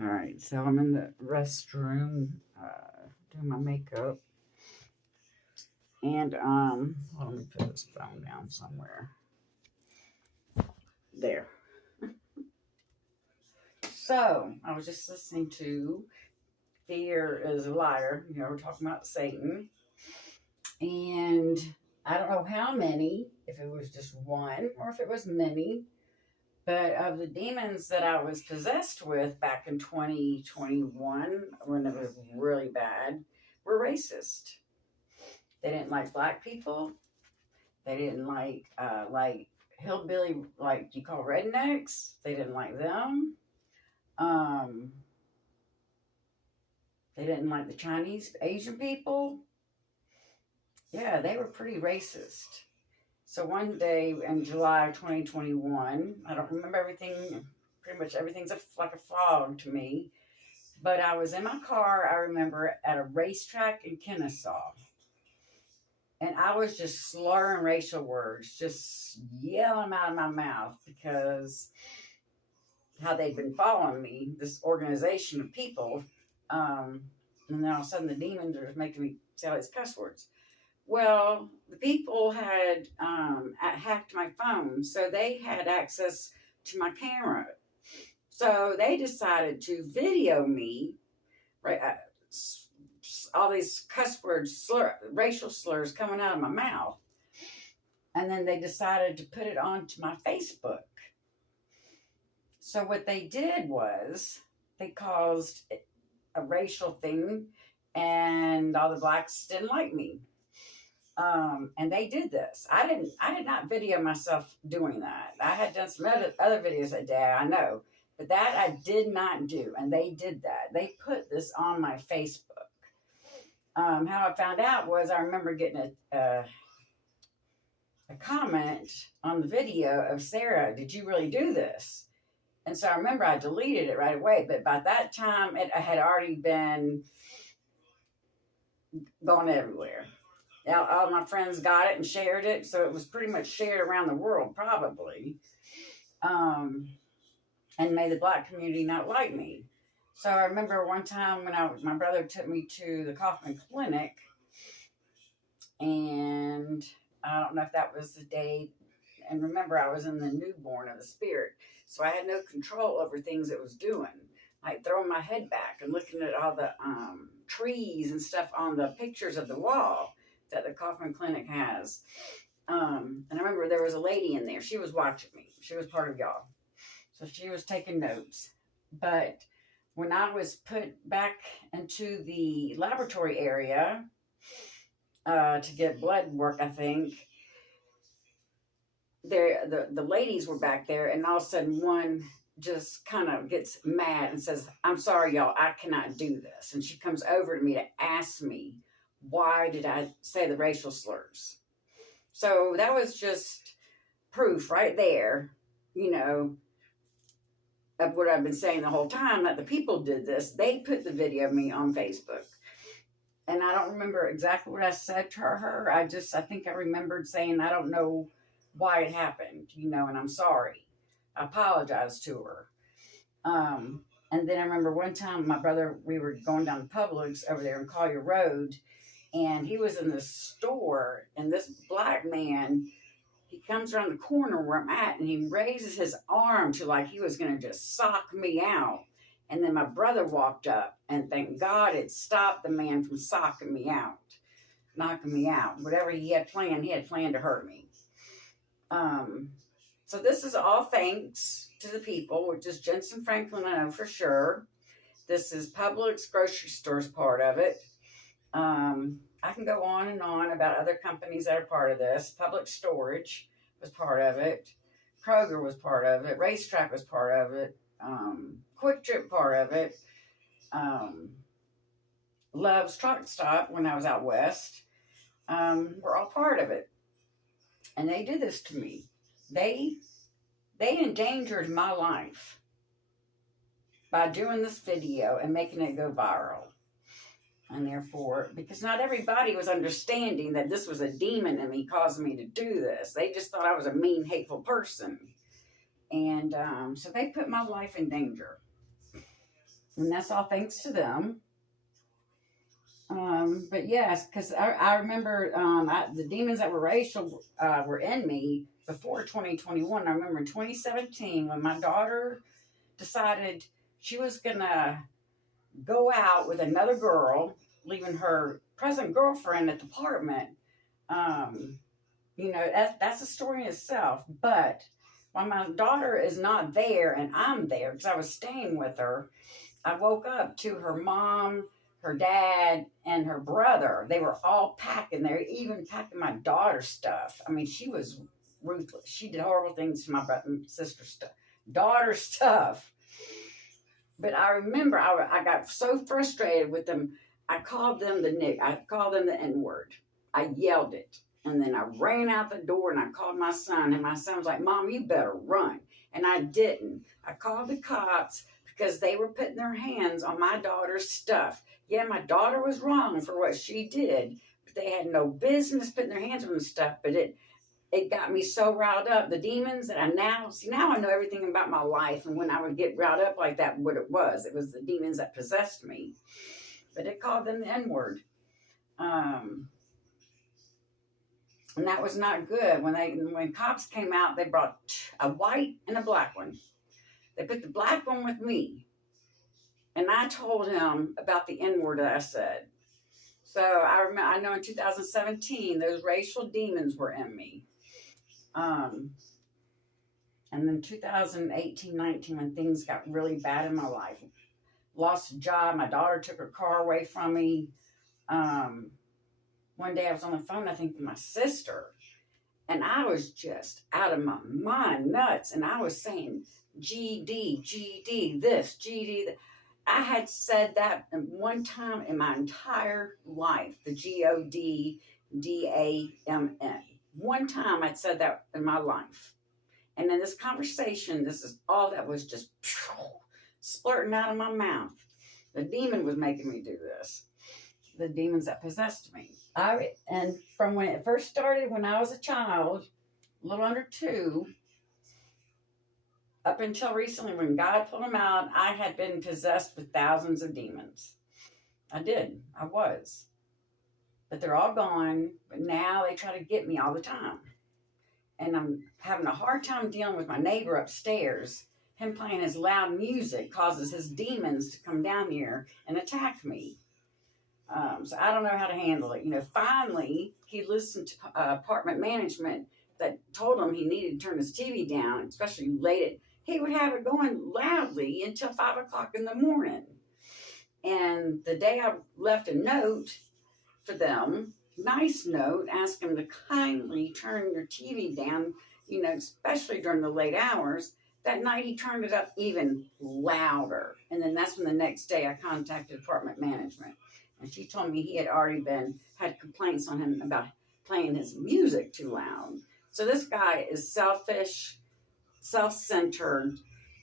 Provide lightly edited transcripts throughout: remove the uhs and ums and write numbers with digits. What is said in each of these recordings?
All right, so I'm in the restroom doing my makeup, and let me put this phone down somewhere. There. So I was just listening to "Fear is a Liar." We're talking about Satan, and I don't know how many, if it was just one or if it was many, but of the demons that I was possessed with back in 2021, when it was really bad, were racist. They didn't like black people. They didn't like hillbilly, like you call rednecks. They didn't like them. Um, they didn't like the Chinese, Asian people. Yeah, they were pretty racist. So one day in July of 2021, I don't remember everything. Pretty much everything's like a fog to me. But I was in my car, I remember, at a racetrack in Kennesaw. And I was just slurring racial words, just yelling them out of my mouth because how they'd been following me, this organization of people. And then all of a sudden the demons are making me say all these cuss words. Well, the people had hacked my phone, so they had access to my camera. So they decided to video me, right? All these cuss words, racial slurs coming out of my mouth. And then they decided to put it onto my Facebook. So what they did was they caused a racial thing, and all the blacks didn't like me. And they did this. I did not video myself doing that. I had done some other videos that day, I know. But that I did not do. And they did that. They put this on my Facebook. How I found out was I remember getting a comment on the video of, "Sarah, did you really do this?" And so I remember I deleted it right away. But by that time, it had already been gone everywhere. All my friends got it and shared it. So it was pretty much shared around the world, probably. And made the black community not like me. So I remember one time when my brother took me to the Kaufman Clinic, and I don't know if that was the day. And remember, I was in the newborn of the spirit, so I had no control over things it was doing, like throwing my head back and looking at all the trees and stuff on the pictures of the wall that the Kaufman Clinic has. And I remember there was a lady in there. She was watching me. She was part of y'all. So she was taking notes. But when I was put back into the laboratory area to get blood work, I think, the ladies were back there, and all of a sudden one just kind of gets mad and says, "I'm sorry, y'all, I cannot do this." And she comes over to me to ask me, why did I say the racial slurs? So that was just proof right there, of what I've been saying the whole time, that the people did this. They put the video of me on Facebook. And I don't remember exactly what I said to her. I think I remembered saying, I don't know why it happened, and I'm sorry. I apologized to her. And then I remember one time my brother, we were going down to Publix over there in Collier Road, and he was in the store, and this black man, he comes around the corner where I'm at, and he raises his arm to like he was going to just sock me out. And then my brother walked up, and thank God it stopped the man from socking me out, knocking me out. Whatever he had planned to hurt me. So this is all thanks to the people, which is Jensen Franklin, I know for sure. This is Publix grocery stores part of it. I can go on and on about other companies that are part of this. Public Storage was part of it. Kroger was part of it. Racetrack was part of it. Quick Trip part of it. Love's Truck Stop when I was out west. Were all part of it. And they did this to me. They endangered my life by doing this video and making it go viral. And therefore, because not everybody was understanding that this was a demon in me causing me to do this. They just thought I was a mean, hateful person. And so they put my life in danger. And that's all thanks to them. But yes, because I remember the demons that were racial were in me before 2021. I remember in 2017 when my daughter decided she was going to go out with another girl, leaving her present girlfriend at the apartment. That's a story in itself. But when my daughter is not there and I'm there, because I was staying with her, I woke up to her mom, her dad, and her brother. They were all packing. They were even packing my daughter's stuff. I mean, she was ruthless. She did horrible things to my brother and sister's stuff, daughter's stuff. But I remember I got so frustrated with them. I called them I called them the N-word. I yelled it. And then I ran out the door and I called my son. And my son was like, Mom, you better run. And I didn't. I called the cops because they were putting their hands on my daughter's stuff. Yeah, my daughter was wrong for what she did, but they had no business putting their hands on the stuff. But it got me so riled up. The demons that I now I know everything about my life. And when I would get riled up like that, what it was the demons that possessed me. But it called them the N-word. And that was not good. When cops came out, they brought a white and a black one. They put the black one with me. And I told him about the N-word that I said. So I know in 2017, those racial demons were in me. And then 2018, 19, when things got really bad in my life, lost a job. My daughter took her car away from me. One day I was on the phone, I think, with my sister, and I was just out of my mind, nuts. And I was saying, GD, this, GD, that. I had said that one time in my entire life, the GODDAMN. One time I'd said that in my life. And in this conversation, this is all that was just splurting out of my mouth. The demon was making me do this. The demons that possessed me. And from when it first started, when I was a child, a little under 2, up until recently when God pulled them out, I had been possessed with thousands of demons. I was. But they're all gone. But now they try to get me all the time. And I'm having a hard time dealing with my neighbor upstairs. Him playing his loud music causes his demons to come down here and attack me. So I don't know how to handle it. Finally, he listened to apartment management that told him he needed to turn his TV down, especially late. He would have it going loudly until 5 o'clock in the morning. And the day I left a note for them, nice note, asking them to kindly turn your TV down, especially during the late hours. That night he turned it up even louder. And then that's when the next day I contacted apartment management. And she told me he had already had complaints on him about playing his music too loud. So this guy is selfish, self-centered,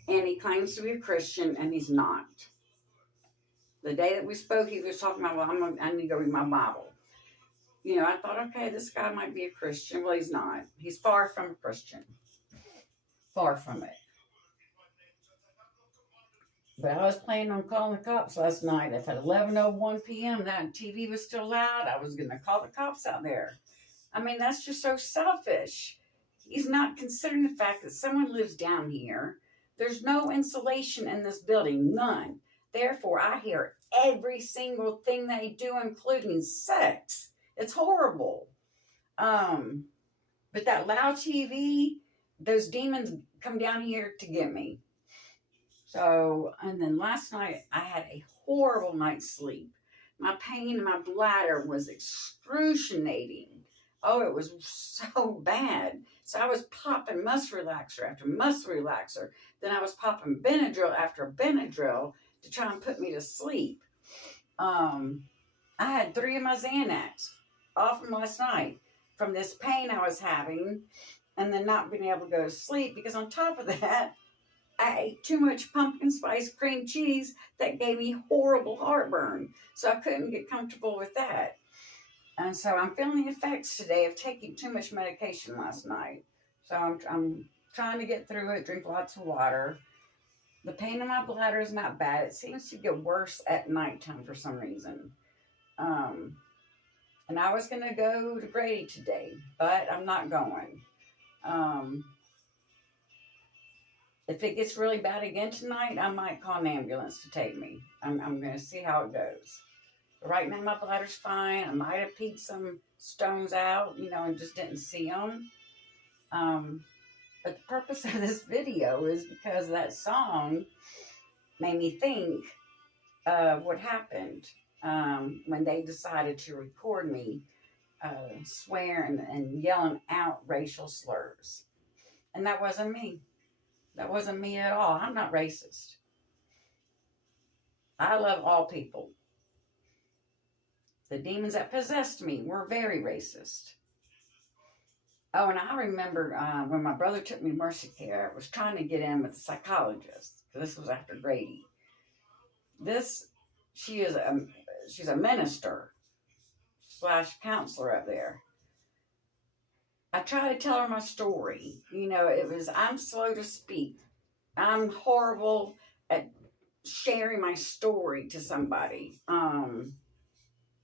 and he claims to be a Christian, and he's not. The day that we spoke, he was talking about, I need to go read my Bible. I thought, okay, this guy might be a Christian. Well, he's not. He's far from a Christian. Far from it. But I was planning on calling the cops last night. If at 11:01 p.m. that TV was still loud, I was going to call the cops out there. I mean, that's just so selfish. He's not considering the fact that someone lives down here. There's no insulation in this building, none. Therefore, I hear every single thing they do, including sex. It's horrible. But that loud TV, those demons come down here to get me. So, and then last night, I had a horrible night's sleep. My pain in my bladder was excruciating. Oh, it was so bad. So I was popping muscle relaxer after muscle relaxer. Then I was popping Benadryl after Benadryl to try and put me to sleep. I had 3 of my Xanax off from last night from this pain I was having and then not being able to go to sleep because on top of that, I ate too much pumpkin spice cream cheese that gave me horrible heartburn. So I couldn't get comfortable with that. And so I'm feeling the effects today of taking too much medication last night. So I'm trying to get through it, drink lots of water. The pain in my bladder is not bad. It seems to get worse at nighttime for some reason. And I was going to go to Grady today, but I'm not going. If it gets really bad again tonight, I might call an ambulance to take me. I'm going to see how it goes. But right now, my bladder's fine. I might have peed some stones out, and just didn't see them. But the purpose of this video is because that song made me think of what happened when they decided to record me swearing and yelling out racial slurs. And that wasn't me. That wasn't me at all. I'm not racist. I love all people. The demons that possessed me were very racist. Oh, and I remember when my brother took me to Mercy Care, I was trying to get in with the psychologist. This was after Grady. She's a minister / counselor up there. I tried to tell her my story. I'm slow to speak. I'm horrible at sharing my story to somebody.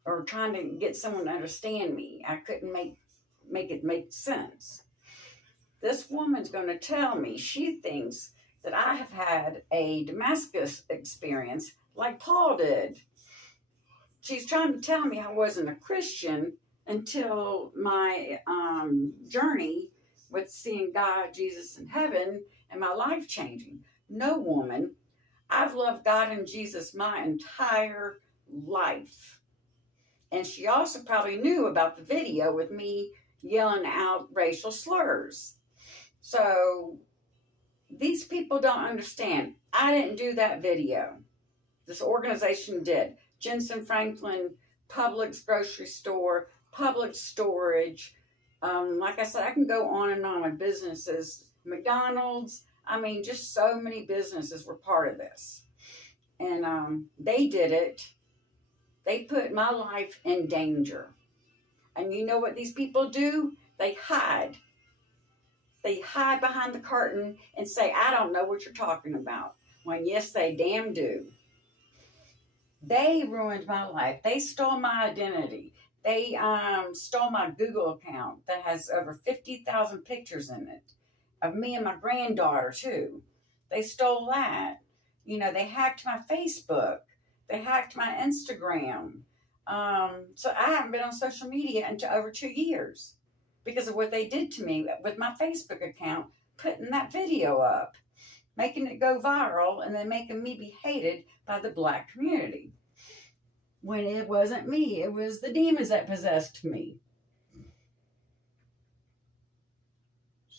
Or trying to get someone to understand me. I couldn't make it make sense. This woman's going to tell me she thinks that I have had a Damascus experience like Paul did. She's trying to tell me I wasn't a Christian until my journey with seeing God, Jesus, in heaven, and my life changing. No, woman. I've loved God and Jesus my entire life. And she also probably knew about the video with me yelling out racial slurs. So these people don't understand. I didn't do that video. This organization did. Jensen Franklin, Publix grocery store, Public storage. Like I said, I can go on and on with businesses. McDonald's. Just so many businesses were part of this. And they did it. They put my life in danger. And you know what these people do? They hide. They hide behind the curtain and say, I don't know what you're talking about. When yes, they damn do. They ruined my life. They stole my identity. They stole my Google account that has over 50,000 pictures in it of me and my granddaughter too. They stole that. They hacked my Facebook. They hacked my Instagram. So I haven't been on social media until over 2 years because of what they did to me with my Facebook account, putting that video up, making it go viral, and then making me be hated by the Black community. When it wasn't me, it was the demons that possessed me.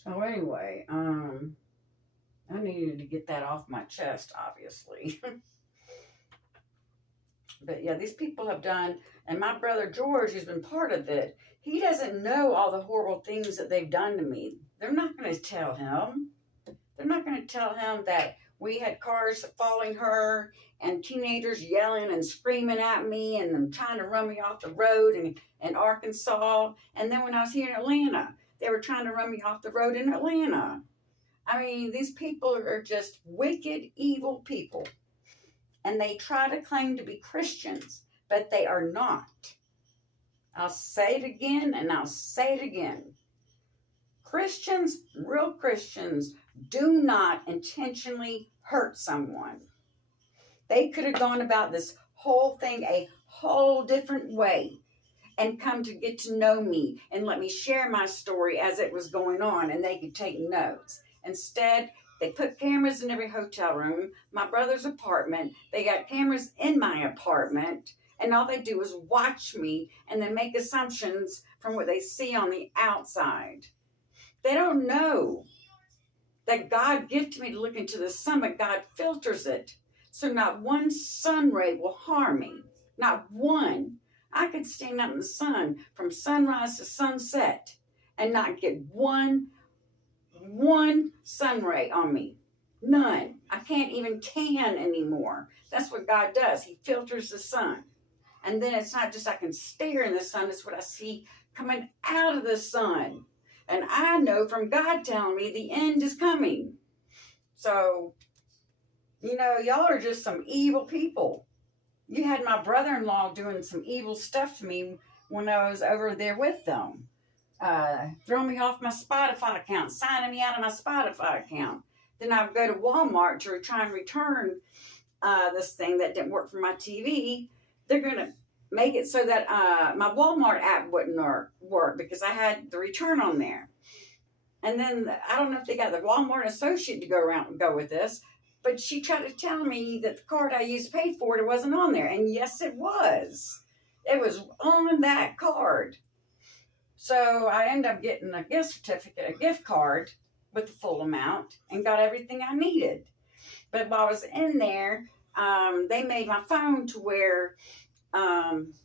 So anyway, I needed to get that off my chest, obviously. But yeah, these people have done, and my brother George, who's been part of it, he doesn't know all the horrible things that they've done to me. They're not going to tell him. They're not going to tell him that we had cars following her and teenagers yelling and screaming at me and them trying to run me off the road in Arkansas. And then when I was here in Atlanta, they were trying to run me off the road in Atlanta. These people are just wicked, evil people. And they try to claim to be Christians, but they are not. I'll say it again, and I'll say it again. Christians, real Christians, do not intentionally hurt someone. They could have gone about this whole thing a whole different way and come to get to know me and let me share my story as it was going on, and they could take notes. Instead, they put cameras in every hotel room, my brother's apartment. They got cameras in my apartment, and all they do is watch me and then make assumptions from what they see on the outside. They don't know that God gifted me to look into the sun, but God filters it. So not one sun ray will harm me. Not one. I could stand out in the sun from sunrise to sunset and not get one sun ray on me. None. I can't even tan anymore. That's what God does. He filters the sun. And then it's not just I can stare in the sun, it's what I see coming out of the sun. And I know from God telling me the end is coming. So You know, y'all are just some evil people. You had my brother-in-law doing some evil stuff to me when I was over there with them. Throwing me off my Spotify account, signing me out of my Spotify account. Then I would go to Walmart to try and return this thing that didn't work for my TV. They're going to make it so that my Walmart app wouldn't work because I had the return on there. And then I don't know if they got the Walmart associate to go with this, but she tried to tell me that the card I used to pay for it wasn't on there. And yes, it was. It was on that card. So I ended up getting a gift certificate, a gift card with the full amount, and got everything I needed. But while I was in there, they made my phone to where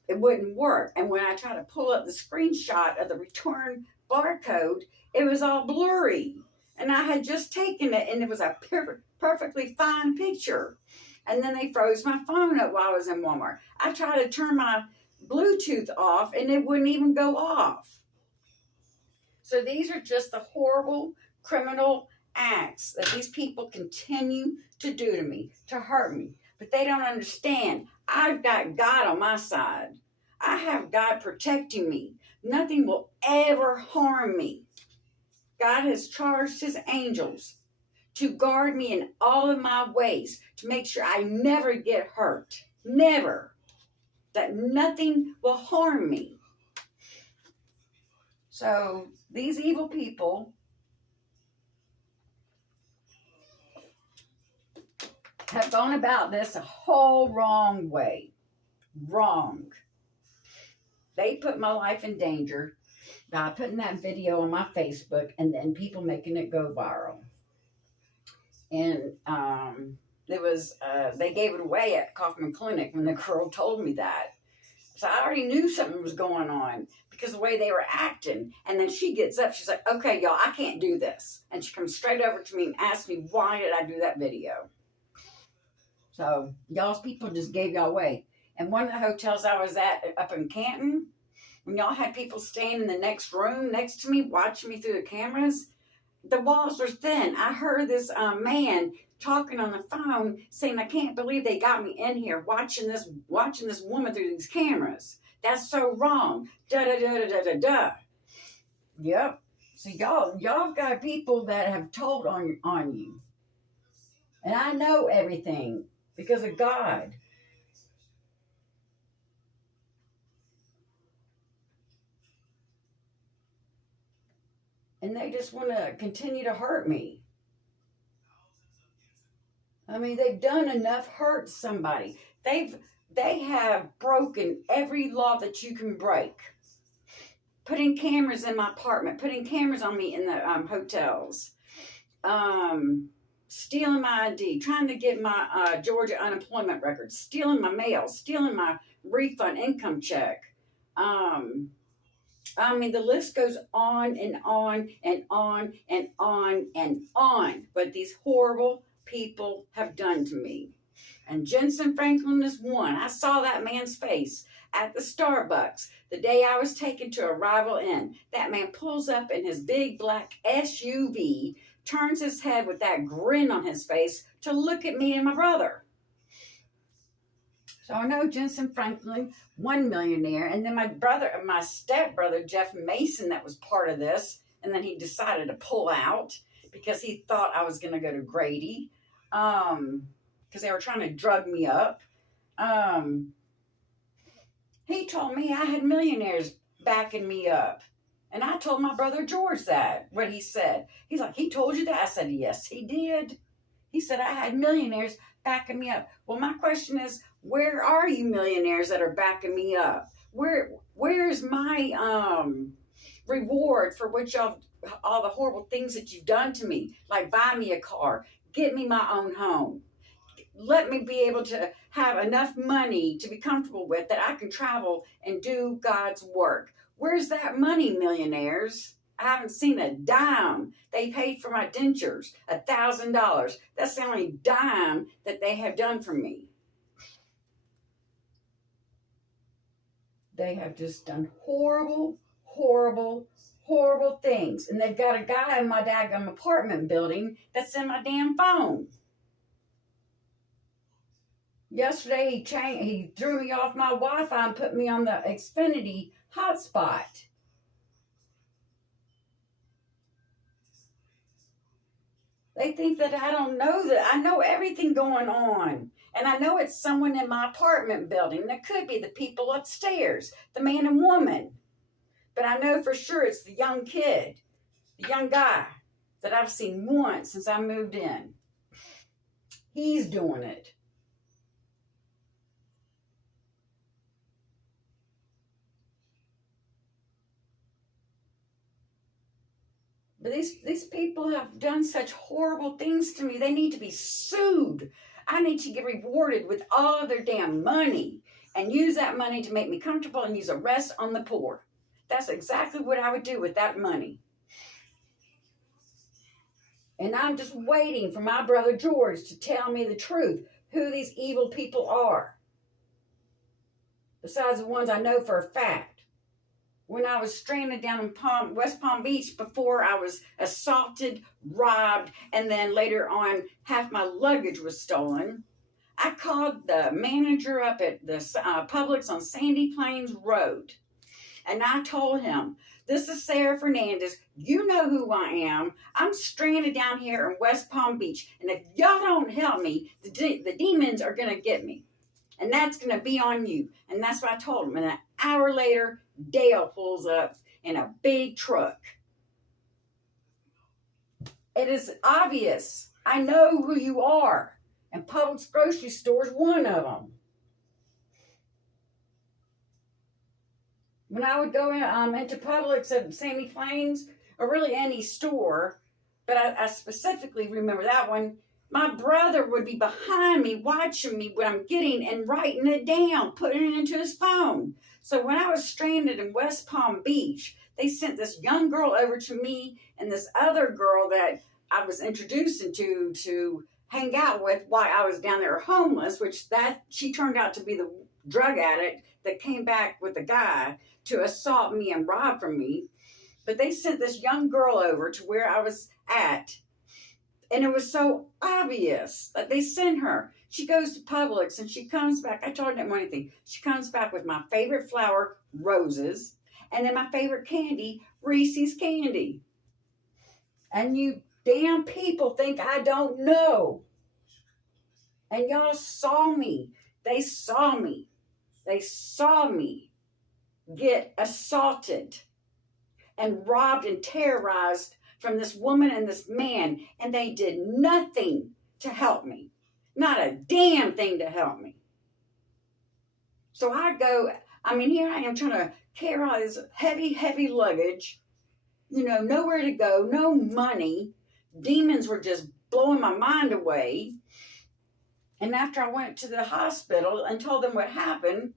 it wouldn't work. And when I tried to pull up the screenshot of the return barcode, it was all blurry. And I had just taken it, and it was a perfectly fine picture. And then they froze my phone up while I was in Walmart. I tried to turn my Bluetooth off, and it wouldn't even go off. So these are just the horrible criminal acts that these people continue to do to me, to hurt me. But they don't understand. I've got God on my side. I have God protecting me. Nothing will ever harm me. God has charged his angels to guard me in all of my ways, to make sure I never get hurt. Never. That nothing will harm me. So these evil people have gone about this a whole wrong way. Wrong. They put my life in danger by putting that video on my Facebook and then people making it go viral. And it was they gave it away at Kaufman Clinic when the girl told me that. So I already knew something was going on because of the way they were acting. And then she gets up, she's like, okay, y'all, I can't do this. And she comes straight over to me and asks me, why did I do that video? So y'all's people just gave y'all away. And one of the hotels I was at up in Canton, when y'all had people staying in the next room next to me, watching me through the cameras, the walls were thin. I heard this man talking on the phone saying, I can't believe they got me in here watching this woman through these cameras. That's so wrong. Da da da da da da. Yep. So y'all got people that have told on you. And I know everything because of God. And they just want to continue to hurt me. I mean, they've done enough hurt to somebody. They have broken every law that you can break. Putting cameras in my apartment, putting cameras on me in the hotels, stealing my ID, trying to get my Georgia unemployment record, stealing my mail, stealing my refund income check. I mean, the list goes on and on and on and on and on. But these horrible people have done to me. And Jensen Franklin is one. I saw that man's face at the Starbucks the day I was taken to Arrival Inn. That man pulls up in his big black SUV, turns his head with that grin on his face to look at me and my brother. So I know Jensen Franklin, one millionaire, and then my stepbrother, Jeff Mason, that was part of this, and then he decided to pull out because he thought I was going to go to Grady, because they were trying to drug me up. He told me I had millionaires backing me up, and I told my brother George that, what he said. He's like, he told you that? I said, yes, he did. He said I had millionaires backing me up. Well, my question is, where are you millionaires that are backing me up? Where's my reward for what all the horrible things that you've done to me? Like buy me a car, get me my own home, let me be able to have enough money to be comfortable with that I can travel and do God's work. Where's that money, millionaires? I haven't seen a dime. They paid for my dentures, $1,000. That's the only dime that they have done for me. They have just done horrible, horrible, horrible things. And they've got a guy in my daggum apartment building that's in my damn phone. Yesterday he threw me off my Wi-Fi and put me on the Xfinity hotspot. They think that I don't know that. I know everything going on. And I know it's someone in my apartment building. It could be the people upstairs, the man and woman. But I know for sure it's the young kid, the young guy that I've seen once since I moved in. He's doing it. But these people have done such horrible things to me. They need to be sued. I need to get rewarded with all of their damn money and use that money to make me comfortable and use the rest on the poor. That's exactly what I would do with that money. And I'm just waiting for my brother George to tell me the truth, who these evil people are. Besides the ones I know for a fact. When I was stranded down in West Palm Beach before I was assaulted, robbed, and then later on half my luggage was stolen, I called the manager up at the Publix on Sandy Plains Road. And I told him, this is Sarah Fernandez. You know who I am. I'm stranded down here in West Palm Beach. And if y'all don't help me, the demons are going to get me. And that's going to be on you. And that's what I told him. And an hour later, Dale pulls up in a big truck. It is obvious. I know who you are. And Publix grocery store is one of them. When I would go into Publix at Sandy Plains, or really any store, but I specifically remember that one, my brother would be behind me, watching me what I'm getting and writing it down, putting it into his phone. So when I was stranded in West Palm Beach, they sent this young girl over to me and this other girl that I was introduced to hang out with while I was down there homeless, she turned out to be the drug addict that came back with the guy to assault me and rob from me. But they sent this young girl over to where I was at. And it was so obvious that they sent her. She goes to Publix and she comes back. I told her I didn't want anything. She comes back with my favorite flower, roses, and then my favorite candy, Reese's candy. And you damn people think I don't know. And y'all saw me. They saw me. They saw me get assaulted and robbed and terrorized from this woman and this man, and they did nothing to help me. Not a damn thing to help me. So here I am trying to carry all this heavy, heavy luggage, nowhere to go, no money. Demons were just blowing my mind away. And after I went to the hospital and told them what happened,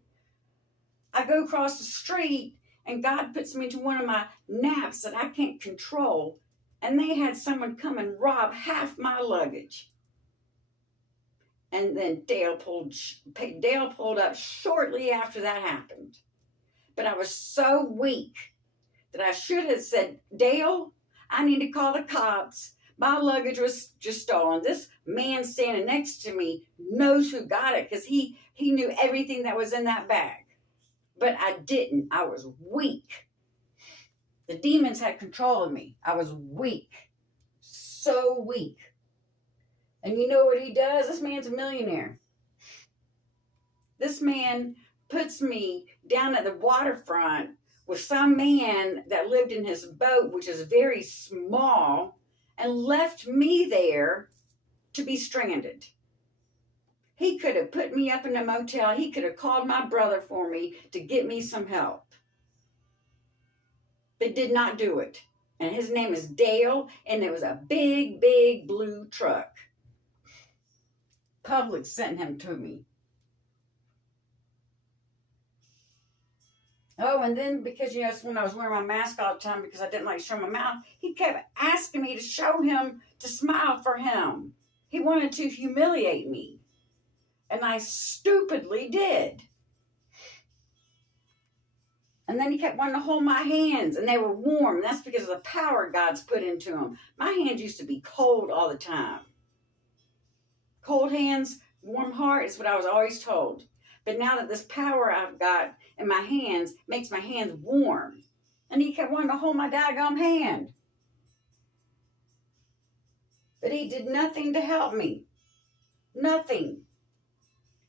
I go across the street and God puts me into one of my naps that I can't control. And they had someone come and rob half my luggage. And then Dale pulled up shortly after that happened. But I was so weak that I should have said, Dale, I need to call the cops. My luggage was just stolen. This man standing next to me knows who got it because he knew everything that was in that bag. But I didn't. I was weak. The demons had control of me. I was weak. So weak. And you know what he does? This man's a millionaire. This man puts me down at the waterfront with some man that lived in his boat, which is very small, and left me there to be stranded. He could have put me up in a motel. He could have called my brother for me to get me some help. They did not do it. And his name is Dale, and it was a big, big blue truck. Publix sent him to me. Oh, and then because, when I was wearing my mask all the time because I didn't like to show my mouth, he kept asking me to show him, to smile for him. He wanted to humiliate me. And I stupidly did. And then he kept wanting to hold my hands, and they were warm. And that's because of the power God's put into them. My hands used to be cold all the time. Cold hands, Warm heart is what I was always told. But now that this power I've got in my hands makes my hands warm. And he kept wanting to hold my daggum hand. But he did nothing to help me. Nothing.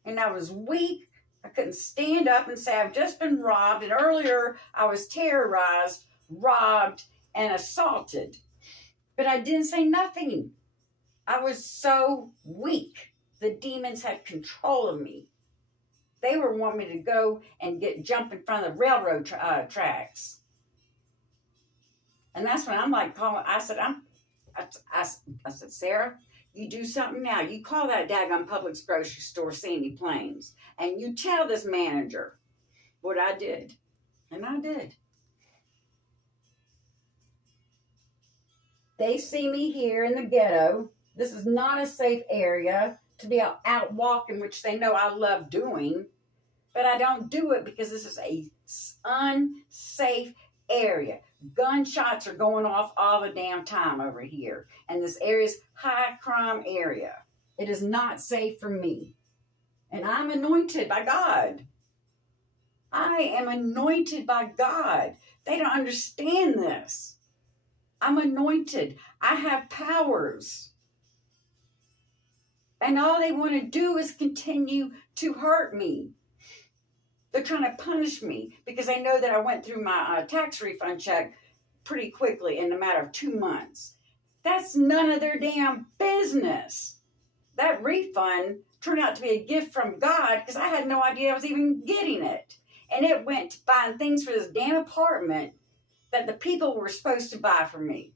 And I was weak. I couldn't stand up and say I've just been robbed. And earlier I was terrorized, robbed, and assaulted. But I didn't say nothing. I was so weak. The demons had control of me. They were wanting me to go and jump in front of the railroad tracks. And that's when I'm like calling. I said, Sarah, you do something now. You call that daggone Publix grocery store, Sandy Plains, and you tell this manager what I did. And I did. They see me here in the ghetto. This is not a safe area to be out walking, which they know I love doing. But I don't do it because this is a unsafe area. Gunshots are going off all the damn time over here. And this area is high crime area. It is not safe for me. And I'm anointed by God. I am anointed by God. They don't understand this. I'm anointed. I have powers. And all they want to do is continue to hurt me. They're trying to punish me because they know that I went through my tax refund check pretty quickly in a matter of 2 months. That's none of their damn business. That refund turned out to be a gift from God because I had no idea I was even getting it. And it went to buying things for this damn apartment that the people were supposed to buy for me.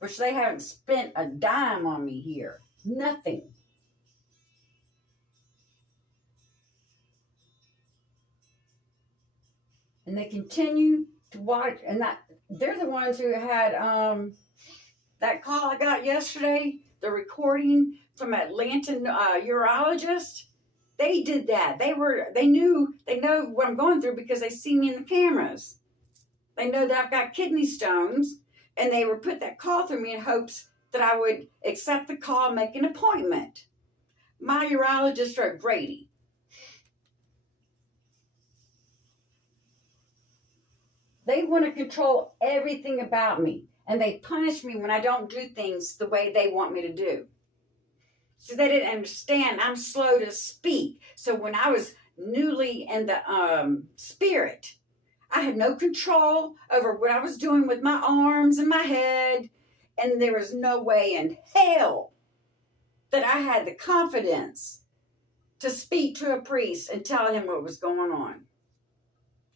Which they haven't spent a dime on me here. Nothing. And they continue to watch, and they're the ones who had that call I got yesterday, the recording from Atlanta urologist. They did that. They know what I'm going through because they see me in the cameras. They know that I've got kidney stones, and they would put that call through me in hopes that I would accept the call and make an appointment. My urologist are Grady. They want to control everything about me, and they punish me when I don't do things the way they want me to do. So they didn't understand I'm slow to speak. So when I was newly in the spirit, I had no control over what I was doing with my arms and my head, and there was no way in hell that I had the confidence to speak to a priest and tell him what was going on.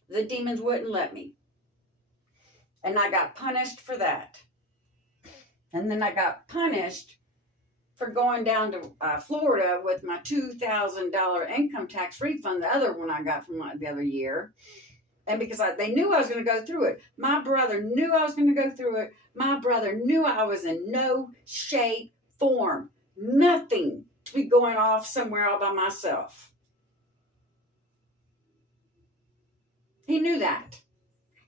The demons wouldn't let me. And I got punished for that. And then I got punished for going down to Florida with my $2,000 income tax refund, the other one I got from the other year. And because they knew I was going to go through it. My brother knew I was going to go through it. My brother knew I was in no shape, form, nothing to be going off somewhere all by myself. He knew that.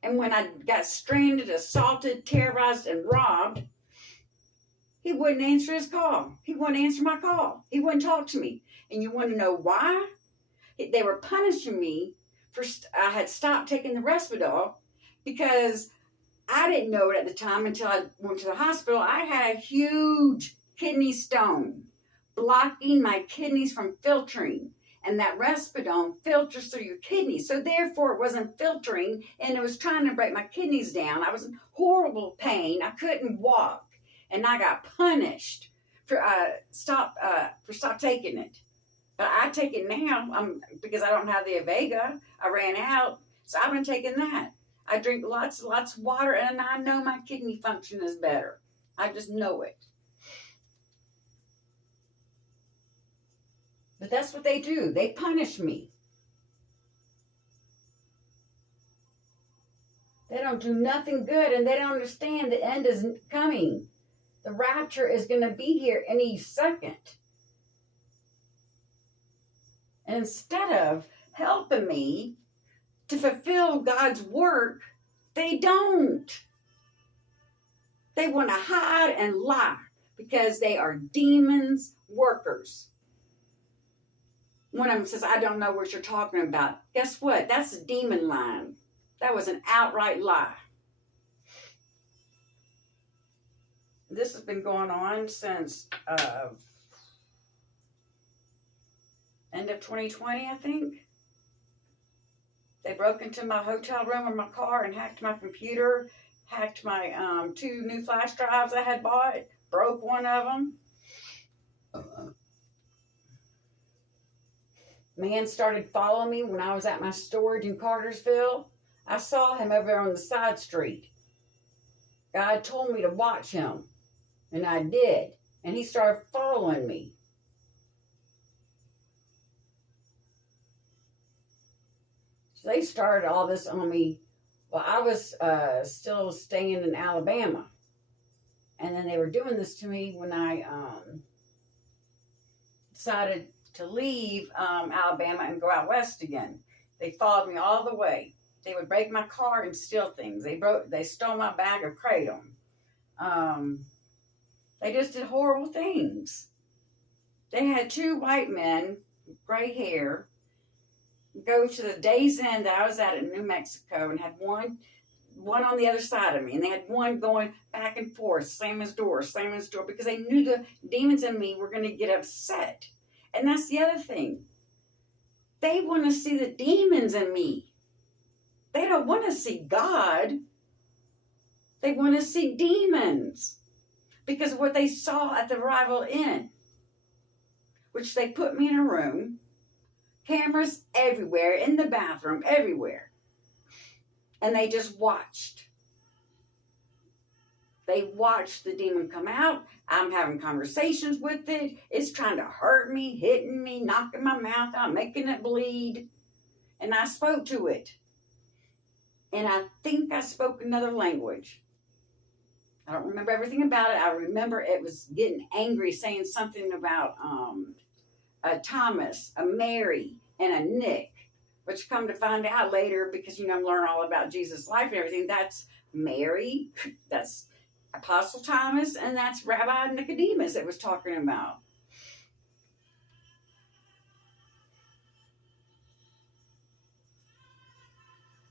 And when I got stranded, assaulted, terrorized, and robbed, he wouldn't answer his call. He wouldn't answer my call. He wouldn't talk to me. And you want to know why? They were punishing me for I had stopped taking the Risperdal because I didn't know it at the time until I went to the hospital. I had a huge kidney stone blocking my kidneys from filtering. And that Risperdal filters through your kidneys. So therefore it wasn't filtering and it was trying to break my kidneys down. I was in horrible pain. I couldn't walk. And I got punished for stop taking it. But I take it now because I don't have the Avega. I ran out. So I've been taking that. I drink lots of water and I know my kidney function is better. I just know it. But that's what they do. They punish me. They don't do nothing good, and they don't understand the end is coming. The rapture is going to be here any second. And instead of helping me to fulfill God's work, they don't. They want to hide and lie because they are demons workers. One of them says, I don't know what you're talking about. Guess what? That's a demon line. That was an outright lie. This has been going on since end of 2020, I think. They broke into my hotel room in my car and hacked my computer, hacked my 2 new flash drives I had bought, broke one of them. Man started following me when I was at my storage in Cartersville. I saw him over there on the side street. God told me to watch him, and I did. And he started following me. So they started all this on me while I was still staying in Alabama. And then they were doing this to me when I decided to leave Alabama and go out west again. They followed me all the way. They would break my car and steal things. They stole my bag of Kratom. They just did horrible things. They had 2 white men, gray hair, go to the Days Inn that I was at in New Mexico and had one on the other side of me. And they had one going back and forth, slam his door, because they knew the demons in me were going to get upset. And that's the other thing. They want to see the demons in me. They don't want to see God. They want to see demons. Because of what they saw at the Rival Inn. Which they put me in a room. Cameras everywhere, in the bathroom, everywhere. And they just watched. They watched the demon come out. I'm having conversations with it. It's trying to hurt me, hitting me, knocking my mouth out, making it bleed. And I spoke to it. And I think I spoke another language. I don't remember everything about it. I remember it was getting angry, saying something about a Thomas, a Mary, and a Nick. Which come to find out later, because, I'm learning all about Jesus' life and everything. That's Mary. That's Apostle Thomas, and that's Rabbi Nicodemus it was talking about.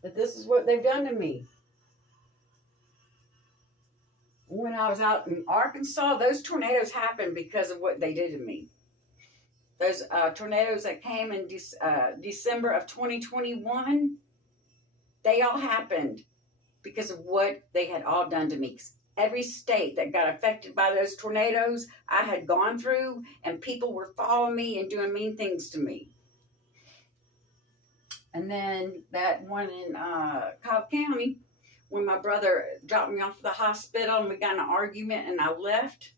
But this is what they've done to me. When I was out in Arkansas, those tornadoes happened because of what they did to me. Those tornadoes that came in December of 2021, they all happened because of what they had all done to me. Every state that got affected by those tornadoes, I had gone through, and people were following me and doing mean things to me. And then that one in Cobb County, when my brother dropped me off at the hospital and we got in an argument and I left,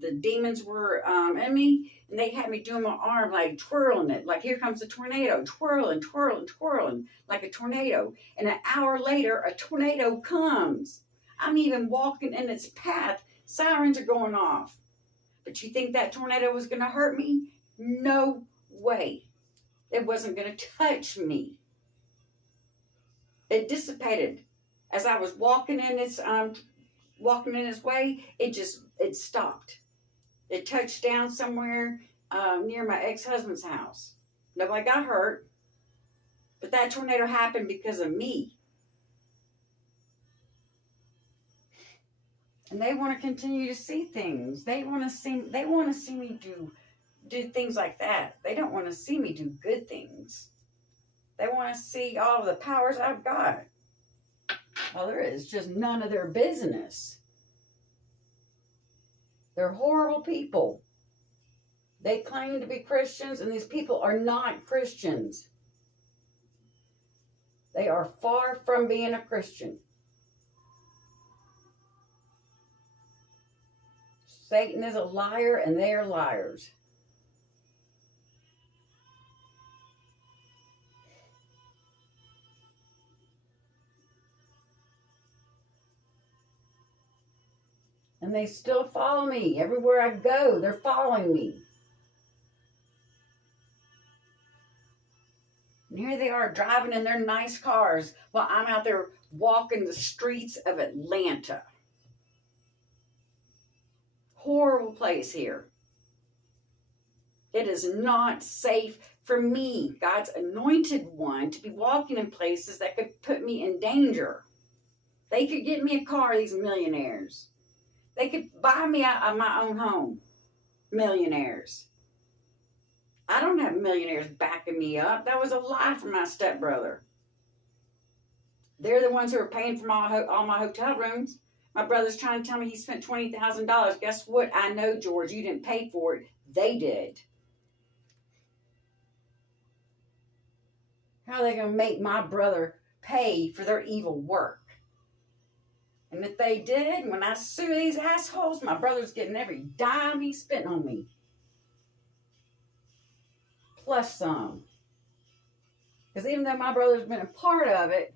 the demons were in me, and they had me doing my arm, like twirling it, like here comes a tornado, twirling, twirling, twirling, like a tornado. And an hour later, a tornado comes. I'm even walking in its path. Sirens are going off. But you think that tornado was going to hurt me? No way. It wasn't going to touch me. It dissipated. As I was walking in its way, it stopped. It touched down somewhere near my ex-husband's house. Nobody got hurt. But that tornado happened because of me. And they want to continue to see things. They want to see me do things like that. They don't want to see me do good things. They want to see all of the powers I've got. Well, there is just none of their business. They're horrible people. They claim to be Christians, and these people are not Christians. They are far from being a Christian. Satan is a liar, and they are liars. And they still follow me. Everywhere I go, they're following me. And here they are driving in their nice cars while I'm out there walking the streets of Atlanta. Horrible place here. It is not safe for me, God's anointed one, to be walking in places that could put me in danger. They could get me a car, these millionaires. They could buy me out of my own home, millionaires. I don't have millionaires backing me up. That was a lie from my stepbrother. They're the ones who are paying for all my hotel rooms. My brother's trying to tell me he spent $20,000. Guess what? I know, George, you didn't pay for it. They did. How are they going to make my brother pay for their evil work? And if they did, when I sue these assholes, my brother's getting every dime he spent on me. Plus some. Because even though my brother's been a part of it,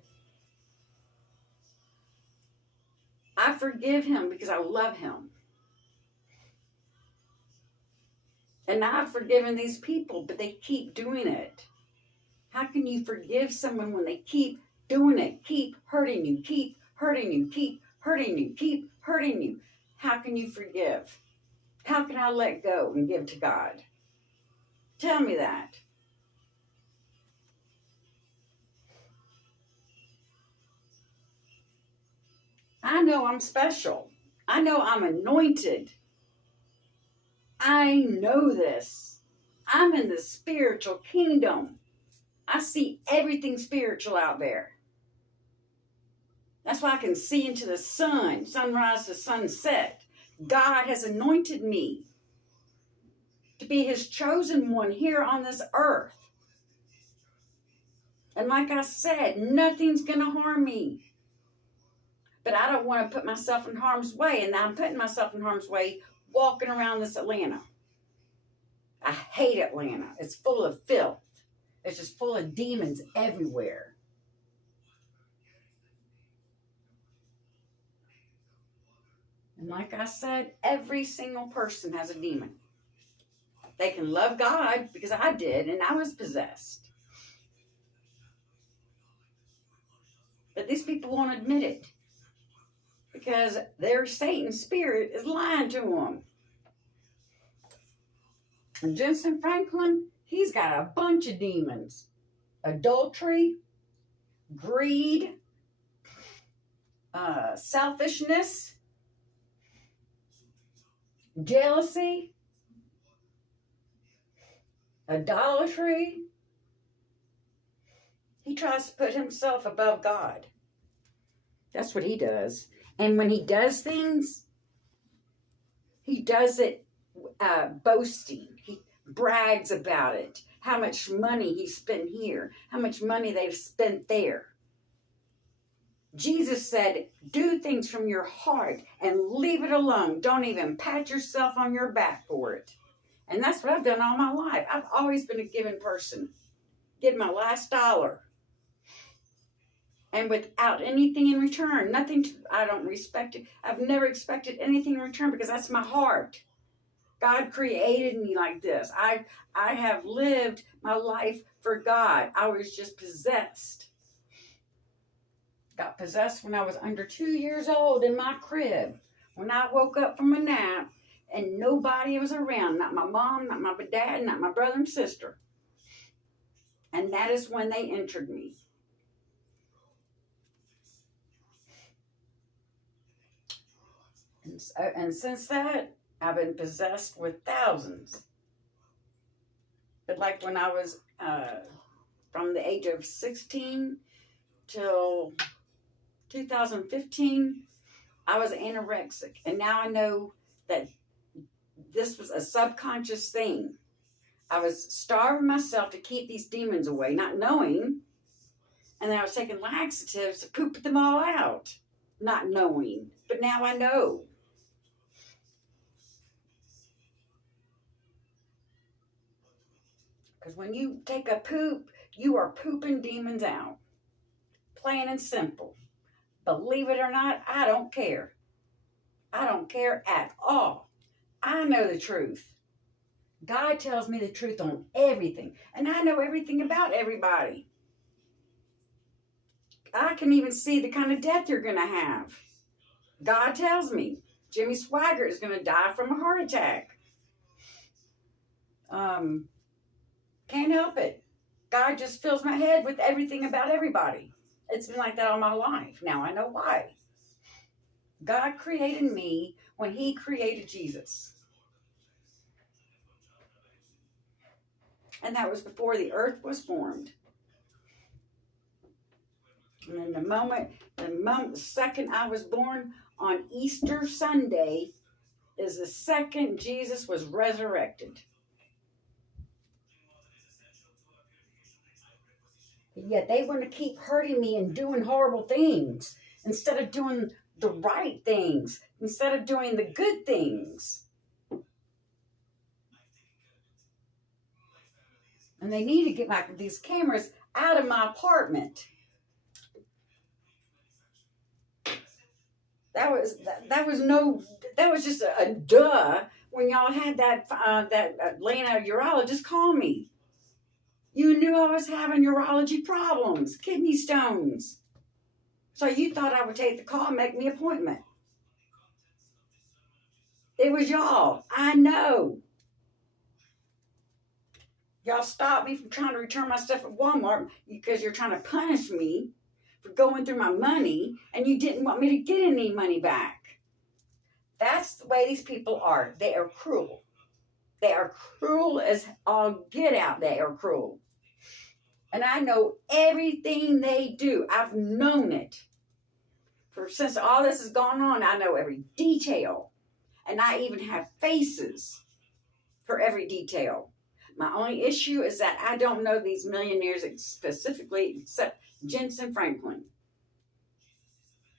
I forgive him because I love him. And I've forgiven these people, but they keep doing it. How can you forgive someone when they keep doing it, keep hurting you, keep hurting you, keep hurting you, keep hurting you? How can you forgive? How can I let go and give to God? Tell me that. I know I'm special. I know I'm anointed. I know this. I'm in the spiritual kingdom. I see everything spiritual out there. That's why I can see into the sun, sunrise to sunset. God has anointed me to be his chosen one here on this earth. And like I said, nothing's going to harm me. But I don't want to put myself in harm's way. And I'm putting myself in harm's way walking around this Atlanta. I hate Atlanta. It's full of filth. It's just full of demons everywhere. And like I said, every single person has a demon. They can love God because I did, and I was possessed. But these people won't admit it because their Satan spirit is lying to them. And Jensen Franklin, he's got a bunch of demons. Adultery, greed, selfishness, jealousy, idolatry. He tries to put himself above God. That's what he does. And when he does things, he does it boasting. He brags about it. How much money he spent here. How much money they've spent there. Jesus said, do things from your heart and leave it alone. Don't even pat yourself on your back for it. And that's what I've done all my life. I've always been a giving person. Give my last dollar. And without anything in return. I don't respect it. I've never expected anything in return because that's my heart. God created me like this. I have lived my life for God. I was just possessed. Got possessed when I was under 2 years old in my crib. When I woke up from a nap and nobody was around. Not my mom, not my dad, not my brother and sister. And that is when they entered me. And since that, I've been possessed with thousands. But like when I was from the age of 16 till 2015, I was anorexic. And now I know that this was a subconscious thing. I was starving myself to keep these demons away, not knowing. And then I was taking laxatives to poop them all out, not knowing. But now I know. Because when you take a poop, you are pooping demons out. Plain and simple. Believe it or not, I don't care. I don't care at all. I know the truth. God tells me the truth on everything. And I know everything about everybody. I can even see the kind of death you're going to have. God tells me Jimmy Swaggart is going to die from a heart attack. Can't help it. God just fills my head with everything about everybody. It's been like that all my life. Now I know why. God created me when He created Jesus. And that was before the earth was formed. And then the second I was born on Easter Sunday is the second Jesus was resurrected. Yet they want to keep hurting me and doing horrible things instead of doing the right things, instead of doing the good things. And they need to get these cameras out of my apartment. That was just a duh when y'all had that Atlanta urologist call me. You knew I was having urology problems, kidney stones. So you thought I would take the call and make me an appointment. It was y'all. I know. Y'all stopped me from trying to return my stuff at Walmart because you're trying to punish me for going through my money, and you didn't want me to get any money back. That's the way these people are. They are cruel. They are cruel as all get out. They are cruel. And I know everything they do. I've known it. Since all this has gone on, I know every detail. And I even have faces for every detail. My only issue is that I don't know these millionaires specifically, except Jensen Franklin.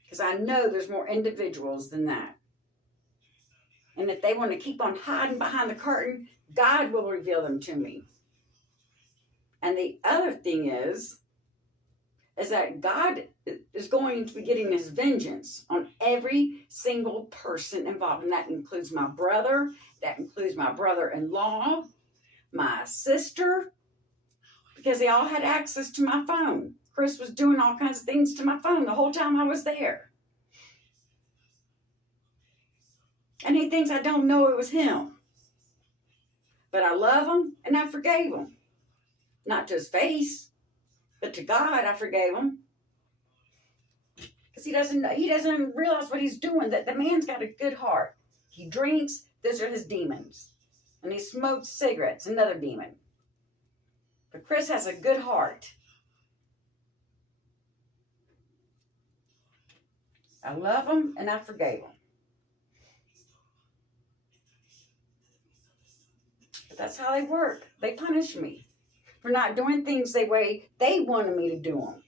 Because I know there's more individuals than that. And if they want to keep on hiding behind the curtain, God will reveal them to me. And the other thing is that God is going to be getting His vengeance on every single person involved. And that includes my brother. That includes my brother-in-law, my sister, because they all had access to my phone. Chris was doing all kinds of things to my phone the whole time I was there. And he thinks I don't know it was him. But I love him and I forgave him. Not to his face, but to God I forgave him. Because he doesn't realize what he's doing. That the man's got a good heart. He drinks, those are his demons. And he smokes cigarettes, another demon. But Chris has a good heart. I love him and I forgave him. But that's how they work. They punish me for not doing things the way they wanted me to do them.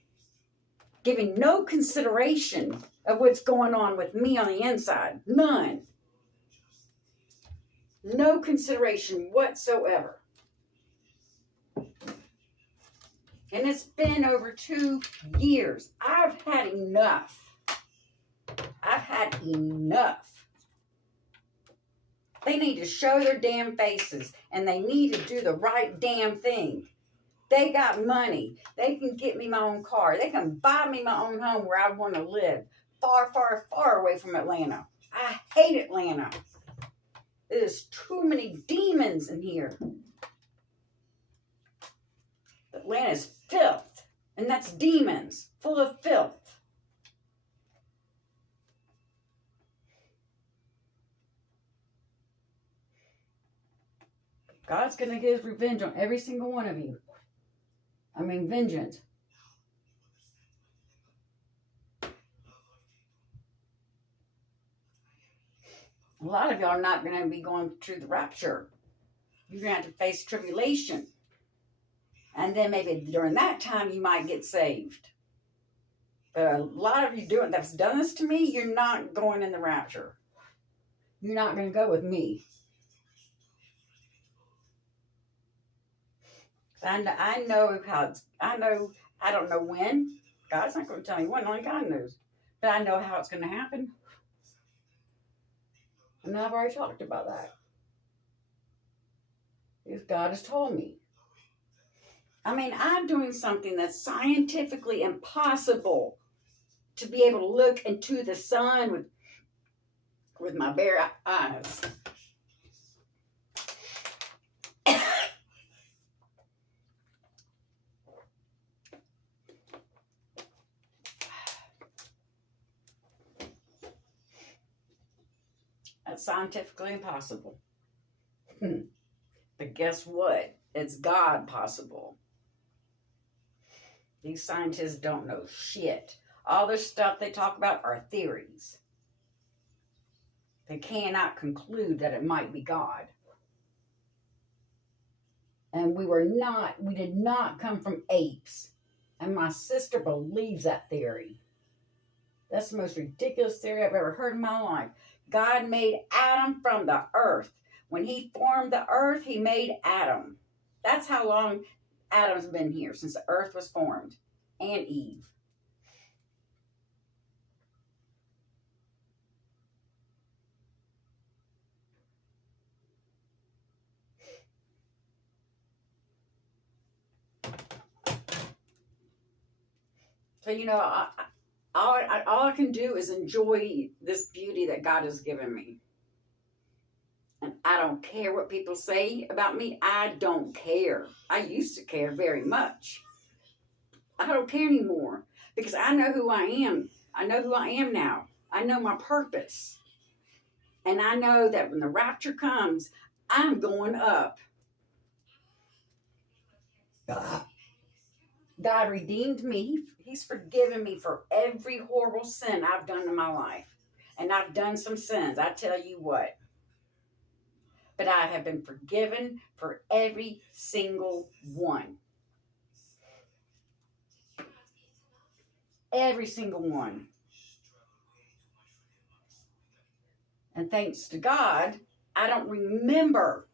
Giving no consideration of what's going on with me on the inside. None. No consideration whatsoever. And it's been over 2 years. I've had enough. I've had enough. They need to show their damn faces. And they need to do the right damn thing. They got money. They can get me my own car. They can buy me my own home where I want to live. Far, far, far away from Atlanta. I hate Atlanta. There's too many demons in here. Atlanta's filth. And that's demons. Full of filth. God's going to get His revenge on every single one of you. I mean, vengeance. A lot of y'all are not going to be going through the rapture. You're going to have to face tribulation. And then maybe during that time, you might get saved. But a lot of you that's done this to me, you're not going in the rapture. You're not going to go with me. And I know how I don't know when. God's not going to tell me when, only God knows. But I know how it's going to happen. And I've already talked about that. Because God has told me. I mean, I'm doing something that's scientifically impossible to be able to look into the sun with my bare eyes. That's scientifically impossible. But guess what? It's God possible. These scientists don't know shit. All this stuff they talk about are theories. They cannot conclude that it might be God. And we did not come from apes. And my sister believes that theory. That's the most ridiculous theory I've ever heard in my life. God made Adam from the earth. When he formed the earth, he made Adam. That's how long Adam's been here, since the earth was formed. And Eve. So, all I can do is enjoy this beauty that God has given me. And I don't care what people say about me. I don't care. I used to care very much. I don't care anymore because I know who I am. I know who I am now. I know my purpose. And I know that when the rapture comes, I'm going up. God redeemed me. He's forgiven me for every horrible sin I've done in my life. And I've done some sins, I tell you what. But I have been forgiven for every single one. Every single one. And thanks to God, I don't remember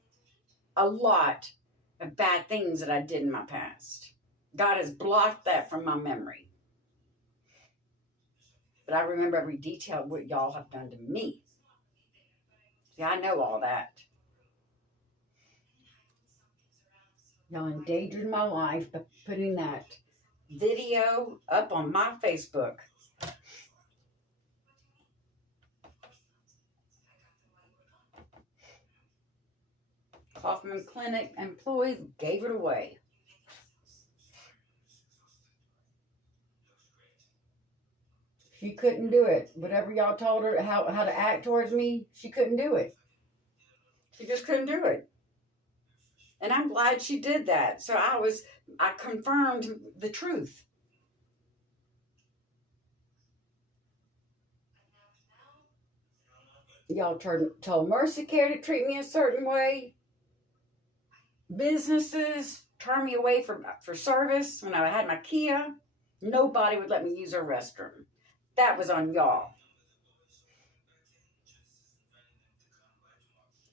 a lot of bad things that I did in my past. God has blocked that from my memory. But I remember every detail of what y'all have done to me. See, I know all that. Y'all endangered my life by putting that video up on my Facebook. Kaufman Clinic employees gave it away. She couldn't do it. Whatever y'all told her how to act towards me, she couldn't do it. She just couldn't do it. And I'm glad she did that. So I confirmed the truth. Y'all told Mercy Care to treat me a certain way. Businesses turned me away for service when I had my Kia. Nobody would let me use their restroom. That was on y'all.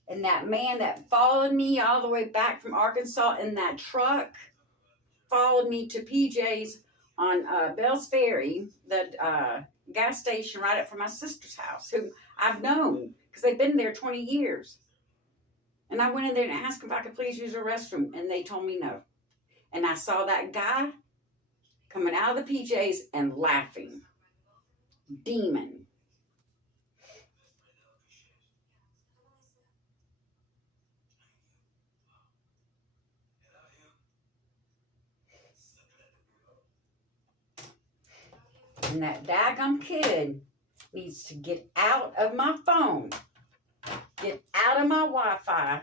And that man that followed me all the way back from Arkansas in that truck followed me to PJ's on Bells Ferry, the gas station right up from my sister's house, who I've known because they've been there 20 years. And I went in there and asked them if I could please use their restroom, and they told me no. And I saw that guy coming out of the PJ's and laughing. Demon. And that daggum kid needs to get out of my phone, get out of my Wi-Fi,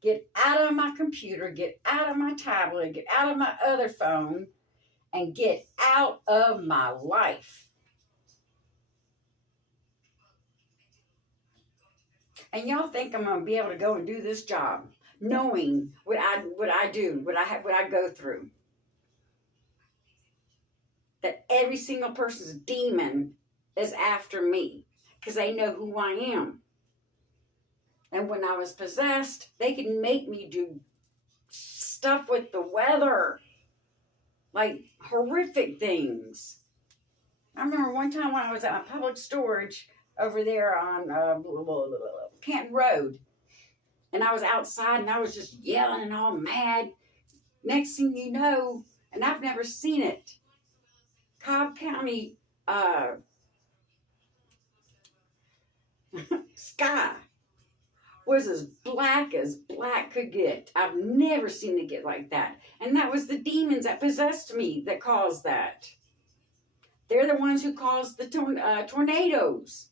get out of my computer, get out of my tablet, get out of my other phone, and get out of my life. And y'all think I'm going to be able to go and do this job, knowing what I do, what I go through. That every single person's demon is after me because they know who I am. And when I was possessed, they could make me do stuff with the weather, like horrific things. I remember one time when I was at my public storage over there on Canton Road, and I was outside and I was just yelling and all mad. Next thing you know, and I've never seen it, Cobb County sky was as black could get. I've never seen it get like that. And that was the demons that possessed me that caused that. They're the ones who caused the tornadoes.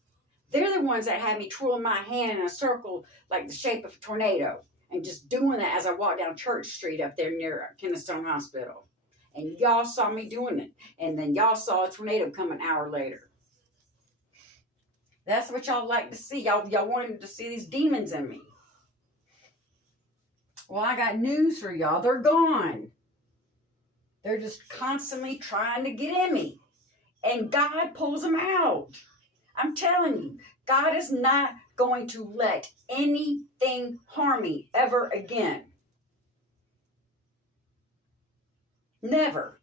They're the ones that had me twirling my hand in a circle like the shape of a tornado and just doing that as I walked down Church Street up there near Kennestone Hospital. And y'all saw me doing it. And then y'all saw a tornado come an hour later. That's what y'all like to see. Y'all wanted to see these demons in me. Well, I got news for y'all. They're gone. They're just constantly trying to get in me. And God pulls them out. I'm telling you, God is not going to let anything harm me ever again. Never.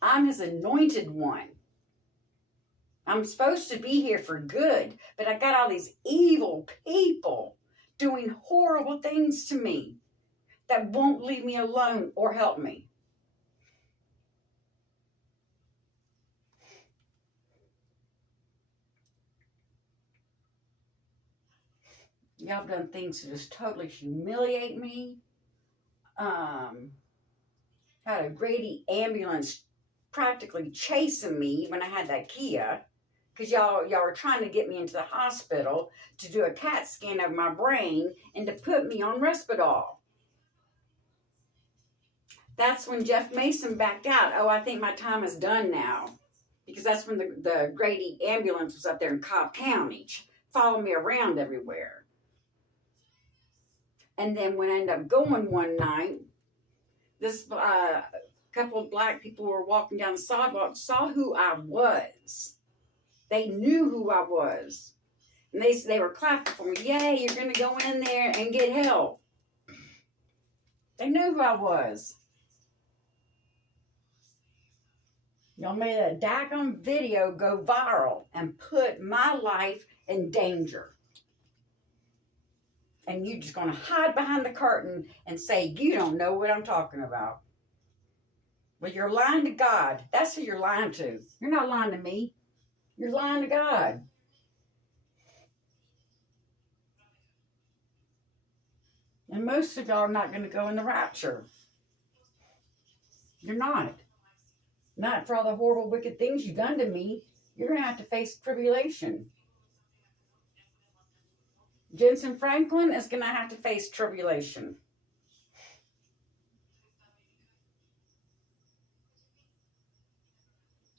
I'm his anointed one. I'm supposed to be here for good, but I got all these evil people doing horrible things to me that won't leave me alone or help me. Y'all have done things to just totally humiliate me. Had a Grady ambulance practically chasing me when I had that Kia, because y'all were trying to get me into the hospital to do a CAT scan of my brain and to put me on Risperdal. That's when Jeff Mason backed out. Oh, I think my time is done now, because that's when the Grady ambulance was up there in Cobb County, following me around everywhere. And then when I ended up going one night, this couple of black people were walking down the sidewalk, saw who I was. They knew who I was. And they were clapping for me. Yay, you're going to go in there and get help. They knew who I was. Y'all made a daggone video go viral and put my life in danger. And you're just going to hide behind the curtain and say, you don't know what I'm talking about. Well, you're lying to God. That's who you're lying to. You're not lying to me. You're lying to God. And most of y'all are not going to go in the rapture. You're not. Not for all the horrible, wicked things you've done to me. You're going to have to face tribulation. Jensen Franklin is going to have to face tribulation.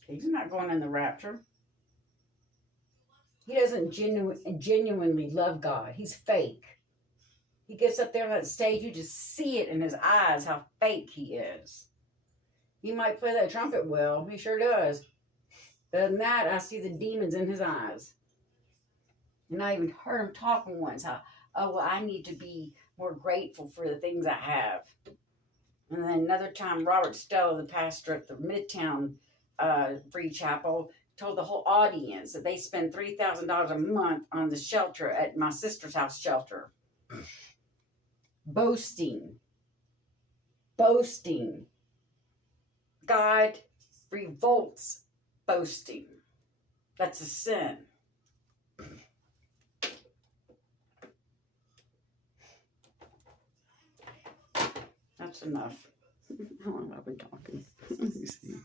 He's not going in the rapture. He doesn't genuinely love God. He's fake. He gets up there on that stage, you just see it in his eyes how fake he is. He might play that trumpet well. He sure does. But other than that, I see the demons in his eyes. And I even heard him talking once how, oh, well, I need to be more grateful for the things I have. And then another time, Robert Stella, the pastor at the Midtown Free Chapel, told the whole audience that they spend $3,000 a month on the shelter at my sister's house shelter. Boasting. Boasting. God revolts boasting. That's a sin. That's enough. How long have I been talking? Let me see.